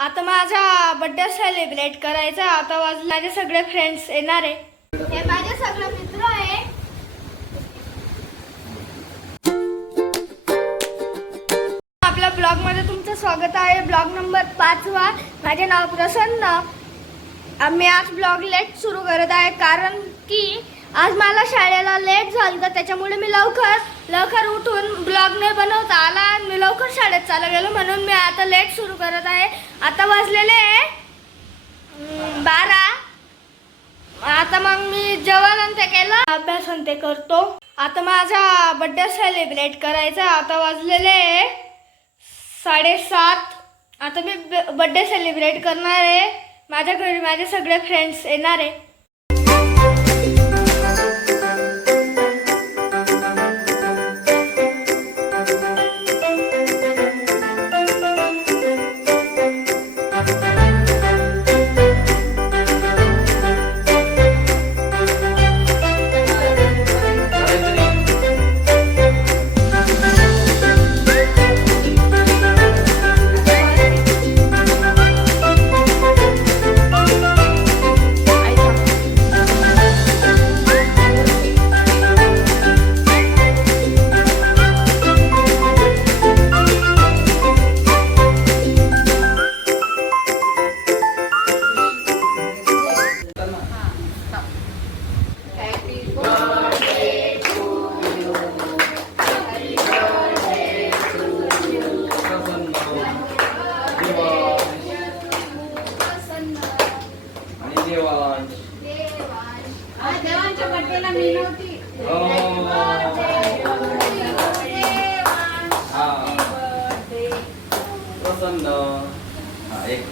आता माझा birthday celebrate करायचा आता माझे सगळे फ्रेंड्स येणार आहे. हे माझे सगळे मित्र आहे. आपल्या ब्लॉगमध्ये तुमचं स्वागत आहे. ब्लॉग नंबर पाचवा. माझे नाव प्रसन्न. आम्ही आज ब्लॉग लेट सुरू करत आहे. कारण की आज मला शाळेला लेट झालं तर त्याच्यामुळे मी लवकर लवकर उठून ब्लॉग नाही बनवता. आला आणि मी लवकर शाळेत चालू गेलो म्हणून मी आता लेट सुरू करत आहे. आता वाजलेले आहे, बारा. आता मग मी जेवण आणि ते केलं. अभ्यास आणि ते करतो. आता माझा बड्डे सेलिब्रेट करायचा. आता वाजलेले आहे साडेसात. आता मी बड्डे सेलिब्रेट करणार आहे. माझ्या घरी माझे सगळे फ्रेंड्स येणार आहे. प्रसन्न हा एक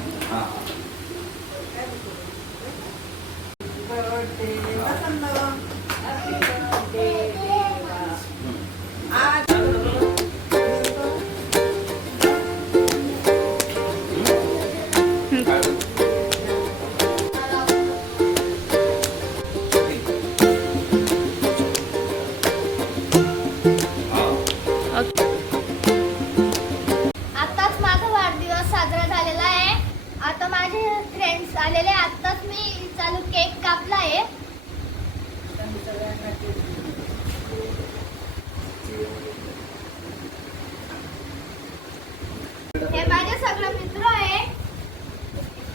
आलेले आताच मी चालू केक कापला आहे हे माझे सगळे मित्र आहे.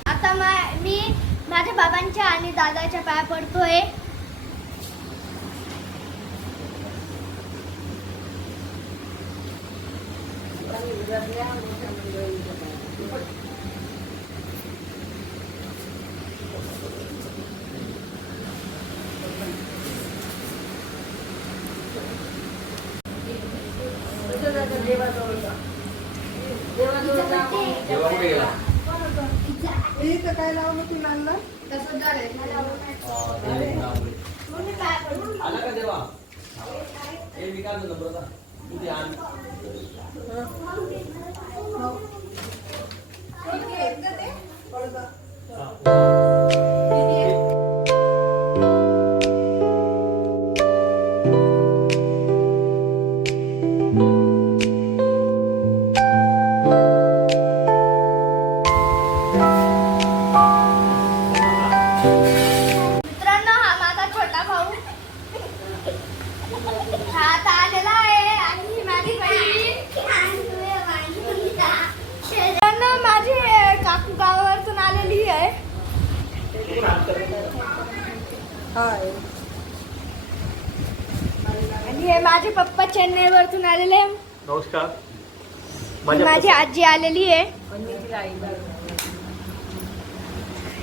आता मा- मी माझ्या बाबांच्या आणि दादाच्या पाया पडतोय. देवा कुठे गेला. इथं काय लावलं हा, देव नाव. आला का देवा? हे मी काय म्हणतो बरं आणि हे माझे पप्पा चेन्नईवरतून आलेले आहे. नमस्कार. माझ्या माझी आजी आलेली आहे.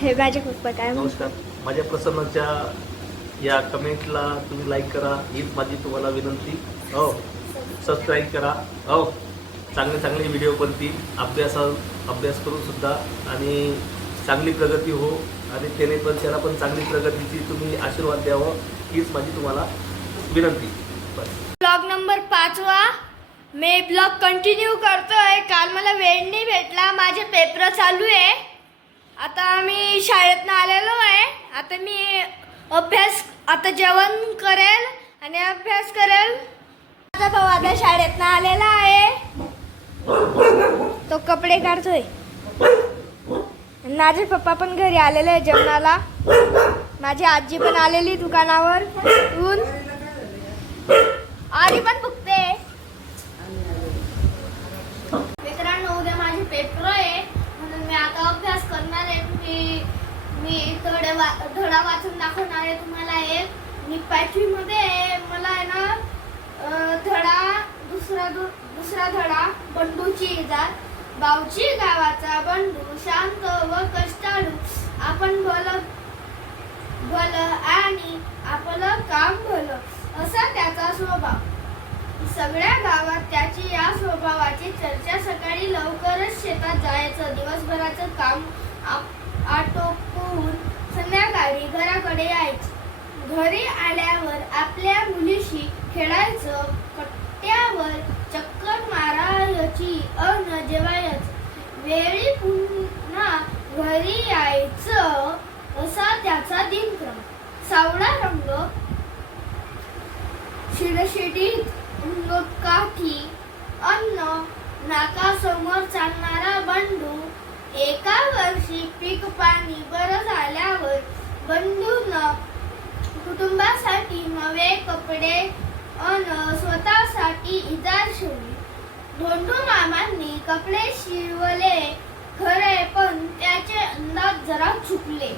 हे माझे पप्पा काय म्हणतात? नमस्कार. माझ्या प्रसन्नाच्या या कमेंटला तुम्ही लाईक करा. हीच माझी तुम्हाला विनंती. हो. सबस्क्राईब करा. हो. चांगले चांगले व्हिडिओ बनतील. अभ्यासा अभ्यास करून सुद्धा आणि चांगली प्रगती हो. आणि त्याने पण त्याला पण चांगली प्रगतीची तुम्ही आशीर्वाद द्यावं हीच माझी तुम्हाला विनंती. ब्लॉग नंबर पाचवा. मी ब्लॉग कंटिन्यू करतोय. काल मला वेळ नाही भेटला. माझे पेपर चालू आहे. आता मी शाळेतनं आलेलो आहे. आता मी अभ्यास आता जेवण करेल आणि अभ्यास करेल. माझा भाऊ आता शाळेतनं आलेला आहे. तो कपडे काढतोय. माझे पप्पा पण घरी आलेले आहे जेवणाला. माझी आजी पण आलेली दुकानावर. ऊन पण बघते मित्रांनो उद्या माझे पेपर आहे. म्हणून मी आता अभ्यास करणार आहे. मी मी थोडे वा धडा वाचून दाखवणार आहे तुम्हाला एक मी पाचवीमध्ये आहे. मला आहे ना धडा दुसरा दु दुसरा धडा बंडूची जात बावची गावाचा बंधू शांत व कष्टाळू. आपण भलं भलं आणि आपलं काम भलं असा त्याचा स्वभाव. सगळ्या गावात त्याची या स्वभावाची चर्चा सकाळी लवकरच शेतात जायचं. दिवसभराचं काम आटोपून संध्याकाळी घराकडे यायचं. घरी आल्यावर आपल्या मुलीशी खेळायचं. कट्ट्यावर चक्कर मारायची. अन जेवाय वेळी पुन्हा घरी यायचं असा त्याचा दिनक्रम. सावळा रंग शिडशिडीत काठी अन्न नाकासमोर चालणारा बंडू. एका वर्षी पीक पाणी बरं झाल्यावर बंडून कुटुंबासाठी नवे कपडे अन स्वतःसाठी इजार शिवली. धोंडू मामांनी कपडे शिवले खरे पण त्याचे अंदाज जरा चुकले.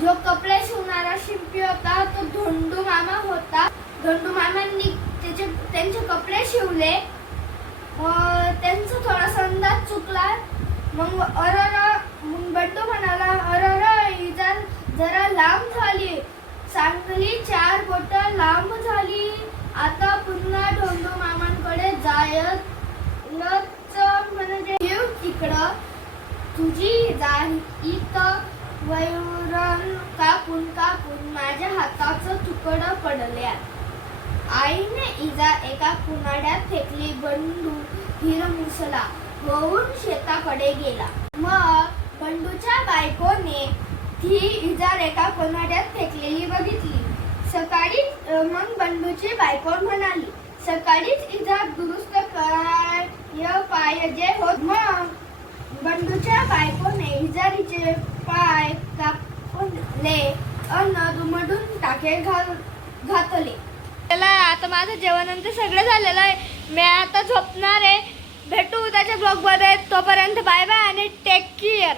जो कपडे शिवणारा शिंपी होता तो धोंडू मामा होता. धोंडू मामांनी त्याचे त्यांचे कपडे शिवले. त्यांचा थोडासा अंदाज चुकला. मग अरर मग बंडू म्हणाला अरर ही जरा लांब झाली. चांगली चार बोट लांब झाली. आता पुन्हा धोंडू म्हणजे येऊ तिकडं तुझी जाहीत वैरण कापून कापून माझ्या हाताचं तुकडं पडल्या. आईने इजा एका कुनाड्यात फेकली बंडू हिरमुसला होऊन शेताकडे गेला. मग बंडूच्या बायकोने ती इजा एका कुनाड्यात फेकलेली बघितली. सकाळी मग बंडूची बायको म्हणाली सकाळीच इजा दुरुस्त कराय पाहिजे होत मग. बंधूच्या बायकोने इजारीचे पाय कापले अन्न दुमडून टाके घाल घातले. त्याला आता माझं जेवणानंतर सगळं झालेलं आहे. मी आता झोपणार आहे. भेटू उद्याच्या ब्लॉगमध्ये. तोपर्यंत बाय बाय आणि टेक केअर